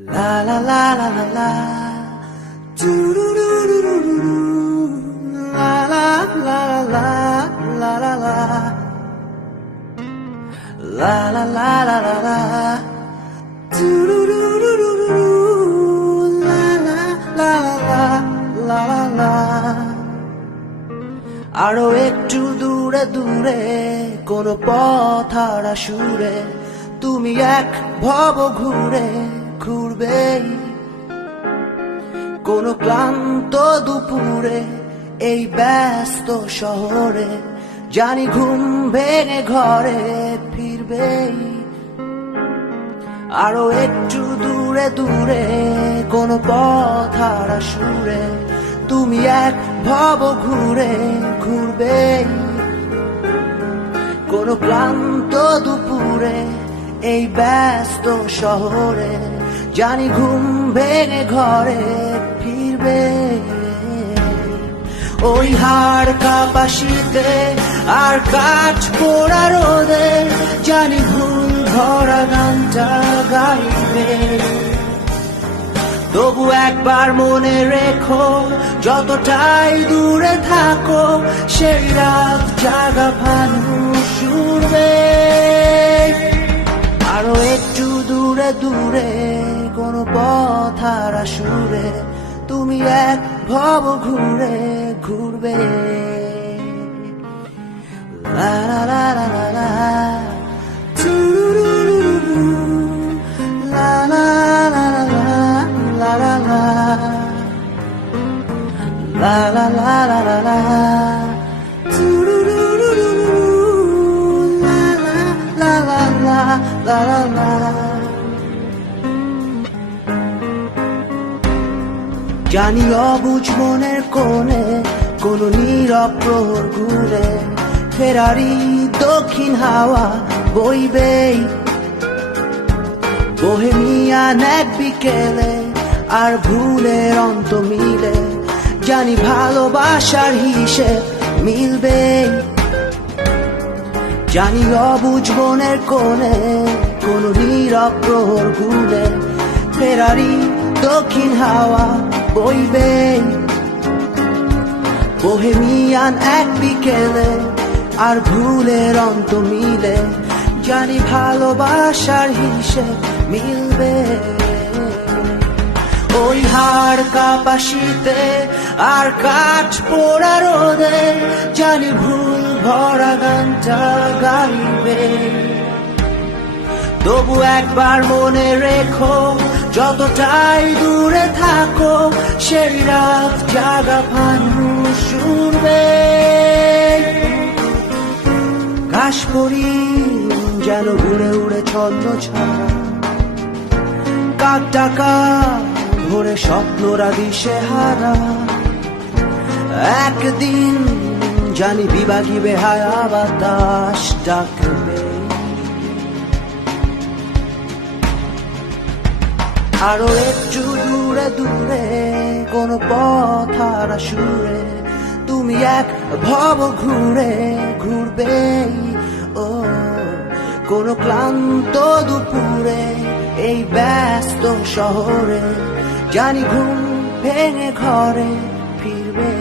La la la la la la, do do do do do do, la la la la la la la, la la la la la la, do do do do do do, la la la la la la la. আরো একটু দূরে দূরে কোন পথ হারা সুরে তুমি এক ভব ঘুরে ঘুরবে কোন ক্লান্ত দুপুরে এই ব্যস্ত শহরে জানি ঘুম ভেঙে ঘরে ফিরবে আরো একটু দূরে দূরে কোন পথ হারা সুরে তুমি এক ভব ঘুরে ঘুরবে কোন ক্লান্ত দুপুরে এই ব্যস্ত শহরে জানি ঘুম ভেঙে ঘরে ফিরবে ওই হাড় কাঁপা শীতে আর কাঠ পোড়া রোদে জানি ভুল ভরা গানটা গাইবে তবু একবার মনে রেখো যতটাই দূরে থাকো সেই রাত জাগা ফানুস উড়বে আরো একটু দূরে দূরে কোন পথ হারা সুরে তুমি এক ভব ঘুরে ঘুরবে লা লা লা লা লা লা লা লা la la la la la la la la la la la la la la জানি অবুঝ মনের কোণে কোন নীরব প্রহর ঘুরে ফেরারি দক্ষিণ হাওয়া বইবেই বোহেমিয়ান এক বিকেলে আর ভুলের অন্ত মিলে জানি ভালোবাসার হিসেব মিলবে জানি অবুঝ মনের কোণে কোন নীরব প্রহর ঘুরে ফেরারি দক্ষিণ হাওয়া বইবে বোহেমিয়ান এক বিকেলে আর ভুলের অন্ত মিলে জানি ভালোবাসার হিসেব মিলবে ওই হাড় কাঁপা শীতে আর কাঠ পোড়া রোদে জানি ভুল ভরা গানটা গাইবে তবু একবার মনে রেখো যতটাই দূরে থাকো সেই রাত জাগা ফানুস উড়বে ঘাস পরি যেন উড়ে উড়ে ছন্দ ছাড়া কাক ডাকা ভোরে স্বপ্নরা দিশে হারা একদিন জানি বিভাগী বেহায়া বাতাস ডাকবে আরো একটু দূরে দূরে কোন পথ হারা সুরে তুমি এক ভব ঘুরে ঘুরবে ও কোন ক্লান্ত দুপুরে এই ব্যস্ত শহরে জানি ঘুম ভেঙে ঘরে ফিরবে